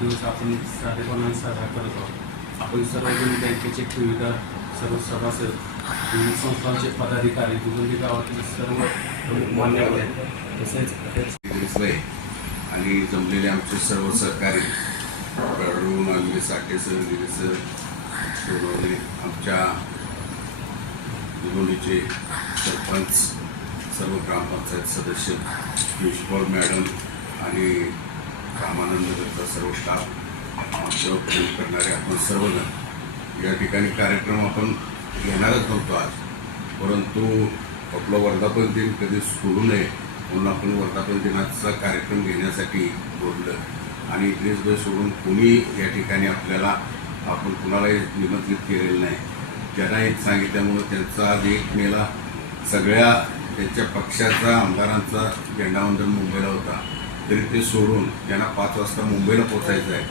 दिवस आपण सर्वजण बँकेचे ठेवीदार सर्व सभासद विविध संस्थांचे पदाधिकारी दुबंदी गावातील सर्व प्रमुख मान्यवर तसेच आणि जमलेले आमचे सर्व सहकारी प्रवीण साठे सर गिरे सर आमच्या निवडणुकीचे सरपंच सर्व ग्रामपंचायत सदस्य प्रिन्सिपॉल मॅडम आणि रामानंदगरचा सर्व स्टाफ आमच्यावर प्रेम करणारे आपण सर्वजण. या ठिकाणी कार्यक्रम आपण घेणारच नव्हतो आज. परंतु आपला वर्धापन दिन कधी सोडू नये म्हणून आपण वर्धापन दिनाचा कार्यक्रम घेण्यासाठी बोललं. आणि इथलेच सोडून कोणी या ठिकाणी आपल्याला आपण कुणालाही निमंत्रित केलेलं नाही. ज्यांना एक सांगितल्यामुळं त्यांचा आज एक मेला सगळ्या त्यांच्या पक्षाचा आमदारांचा झेंडावंदन मुंबईला होता. तरी ते सोडून त्यांना पाच वाजता मुंबईला पोचायचं आहे.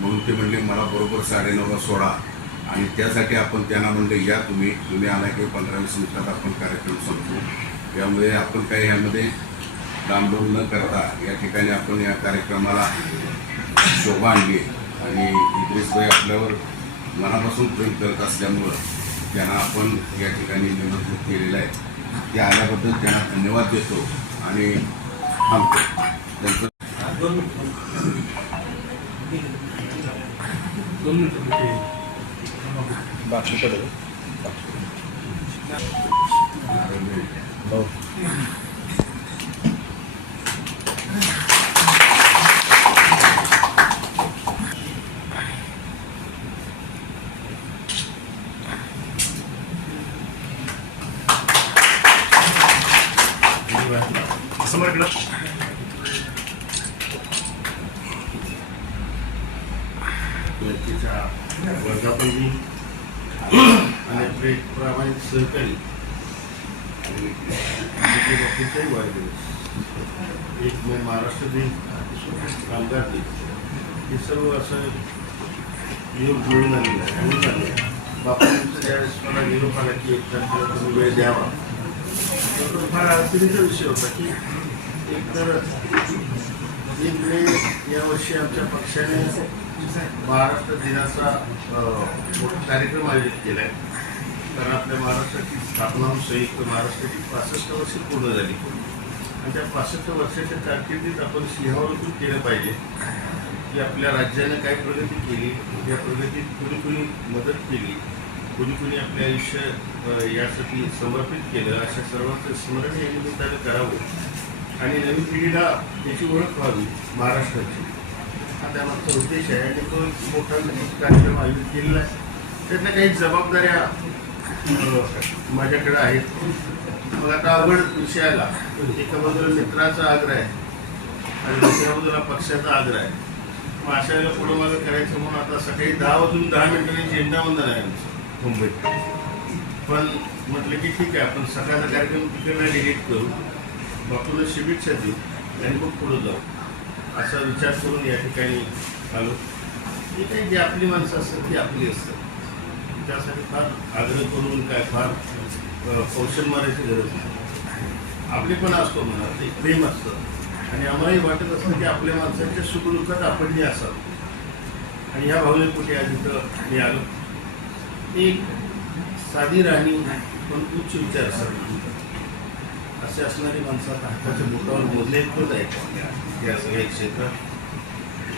म्हणून ते म्हणले मला बरोबर साडेनऊला सोडा. आणि त्यासाठी आपण त्यांना म्हणले या तुम्ही तुम्ही आला की पंधरा वीस मिनिटात आपण कार्यक्रम संपतो यामुळे आपण काही यामध्ये डांबडोल न करता या ठिकाणी आपण या कार्यक्रमाला शोभा आणली आणि इद्रिसभाई आपल्यावर मनापासून प्रेम करत असल्यामुळं त्यांना आपण या ठिकाणी निमंत्रित केलेलं आहे. ते आल्याबद्दल त्यांना धन्यवाद देतो आणि थांबतो. त्यांचं दोन दोन मिनिटं आणि आपले प्रामाणिक सहकारी आणि बाबतीचाही वाढदिवस एक मे महाराष्ट्र दिन कामगार दिन. हे सर्व असं योग जुळून आलेलं आहे जुळून आलेलं आहे. बापूंचं ज्यावेळेस मला निरोप आला की एक तारखेला तुम्ही वेळ द्यावा. तो फार अडचणीचा विषय होता की एक तर एक मे यावर्षी आमच्या पक्षाने महाराष्ट्र दिनाचा मोठा कार्यक्रम आयोजित केला आहे कारण आपल्या महाराष्ट्राची स्थापना संयुक्त महाराष्ट्राची पासष्ट वर्ष पूर्ण झाली. आणि त्या पासष्ट वर्षाच्या कारकिर्दीत आपण सिंहावलोकन केलं पाहिजे. की आपल्या राज्याने काय प्रगती केली या प्रगतीत कुणी कुणी मदत केली कुणी कुणी आपले आयुष्य यासाठी समर्पित केलं अशा सर्वांचं स्मरण या निमित्तानं करावं. आणि नवीन पिढीला त्याची ओळख व्हावी महाराष्ट्राची. त्यामागचा उद्देश आहे आणि तो एक मोठा कार्यक्रम आयोजित केलेला आहे. त्यातल्या काही जबाबदाऱ्या माझ्याकडे आहेत. मग आता अवघड विषयाला. एका बाजूला मित्राचा आग्रह आहे आणि दुसऱ्या बाजूला पक्षाचा आग्रह आहे. मग अशा वेळेला पुढं मागं करायचं म्हणून आता सकाळी दहा वाजून दहा मिनिटांनी झेंडावंदन आहे आमचं. मुंबईत पण म्हटलं की ठीक आहे आपण सकाळचा कार्यक्रम तिकडनं डिलीट करू. बापूला शुभेच्छा देऊ आणि मग पुढं जाऊ. असा विचार करून या ठिकाणी आलो. जे काही जी आपली माणसं असतात ती आपली असतात. त्यासाठी फार आग्रह करून काय फार कौशल मारायची गरज नाही. आपले पण असतो म्हणा ते प्रेम असतं. आणि आम्हालाही वाटत असतं की आपल्या माणसांच्या सुखदुःखात जे असावं आणि ह्या भावनेपोटी आज इथं मी आलो. एक साधी राहणी पण उच्च विचार असतात असे असणारी माणसं आता हाताच्या मोजले इतकंच आहेत. या सगळ्या क्षेत्रात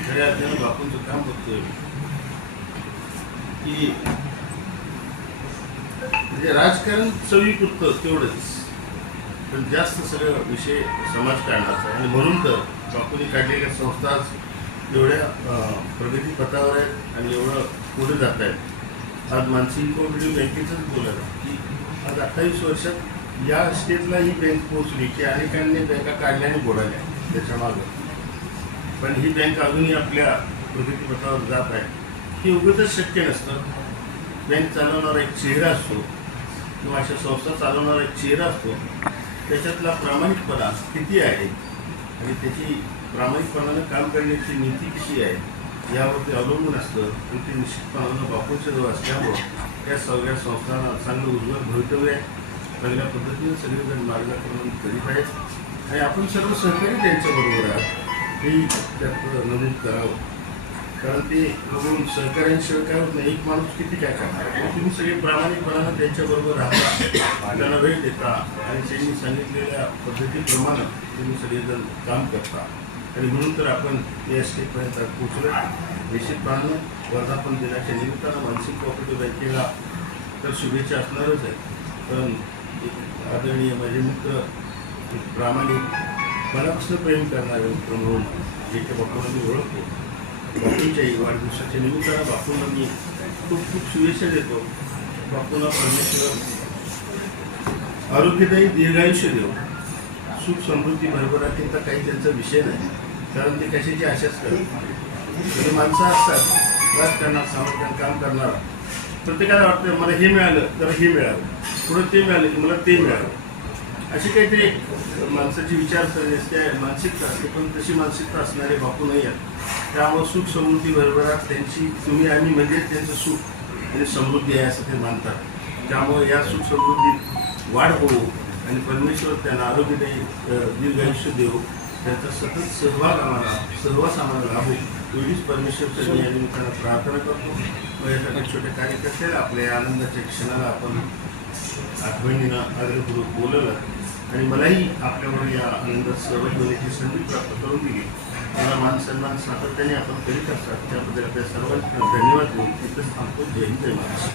खऱ्या अर्थानं बापूंचं काम बघतोय की म्हणजे राजकारण चवीपुरतं तेवढंच. पण जास्त सगळं विषय समाजकारणाचा आणि म्हणून तर बापूंनी काढलेल्या संस्था एवढ्या प्रगतीपथावर आहेत आणि एवढं पुढे जात आहेत आज मानसिक कोऑपरेटिव्ह बँकेचंच बोलायला की आज अठ्ठावीस वर्षात या स्टेटला ही बँक पोहोचली की अनेकांनी बँका काढल्या आणि बोलायल्या त्याच्या मागं पण ही बँक अजूनही आपल्या प्रगतीपथावर जात आहे. हे उगतच शक्य नसतं. बँक चालवणारा एक चेहरा असतो किंवा अशा संस्था चालवणारा एक चेहरा असतो त्याच्यातला प्रामाणिकपणा किती आहे? आणि त्याची प्रामाणिकपणानं काम करण्याची नीती किती आहे? यावरती अवलंबून असतं. आणि ते निश्चितपणानं बापूच्या जवळ असल्यामुळं या सगळ्या संस्थांना चांगलं उज्ज्वल भवितव्य आहे. म्हणजे चांगल्या पद्धतीने सगळेजण मार्गक्रमण करीत आहेत. आणि आपण सर्व सहकारी त्यांच्याबरोबर आहात. हे त्यात नमूद करावं. कारण ते बघून सहकार्यांशिवाय काय होत नाही. एक माणूस किती काय करणार? तुम्ही सगळे प्रामाणिकपणानं त्यांच्याबरोबर राहता त्यांना वेळ देता आणि त्यांनी सांगितलेल्या पद्धतीप्रमाणे तुम्ही सगळेजण काम करता. आणि म्हणून तर आपण या स्टेटपर्यंत पोचलो निश्चितपणानं वर्धापन दिनाच्या निमित्तानं मानसिक कॉपरेटिव्ह बँकेला तर शुभेच्छा असणारच आहे पण आदरणीय माझे मित्र एक प्रामाणिक मनापासून प्रेम करणारे उत्तम जे काही बापूंना मी ओळखतो बापूंच्याही वाढदिवसाच्या निमित्तानं बापूंना मी खूप खूप शुभेच्छा देतो. बापूंना परमेश्वर आरोग्यदायी दीर्घायुष्य देऊ सुख समृद्धी भरभराटीचा काही त्यांचा विषय नाही कारण ते कशाची आशाच करत माणसं असतात राजकारणात सामर्थ्यानं काम करणार प्रत्येकाला वाटतं मला हे मिळालं तर हे मिळालं. पुढे ते मिळाले की मला ते मिळालं. अशी काहीतरी माणसाची विचारसरणी असते मानसिकता असते पण तशी मानसिकता असणारे बापू नाही आहेत. त्यामुळे सुख समृद्धी भरभरात त्यांची तुम्ही आम्ही म्हणजे त्यांचं सुख आणि समृद्धी आहे असं ते मानतात. त्यामुळे या सुख समृद्धीत वाढ होऊ आणि परमेश्वर त्यांना आरोग्यदायी दीर्घायुष्य देऊ. त्यांचा सतत सहभाग आम्हाला सहवास आम्हाला लाभू. एवढीच परमेश्वरच्या मी या निमित्तानं प्रार्थना करतो. व या सगळ्या छोट्या कार्यकर्त्याला आपल्या आनंदाच्या क्षणाला आपण आठवणीनं आग्रहपूर्वक बोलवलं आणि मलाही आपल्यावर या आनंदात सहभागी होण्याची संधी प्राप्त करून दिली. मला मान सन्मान सातत्याने आपण करीत असतात. त्याबद्दल आपल्या सर्वांना धन्यवाद देऊन तिथंच थांबतो. जय जय महाराष्ट्र.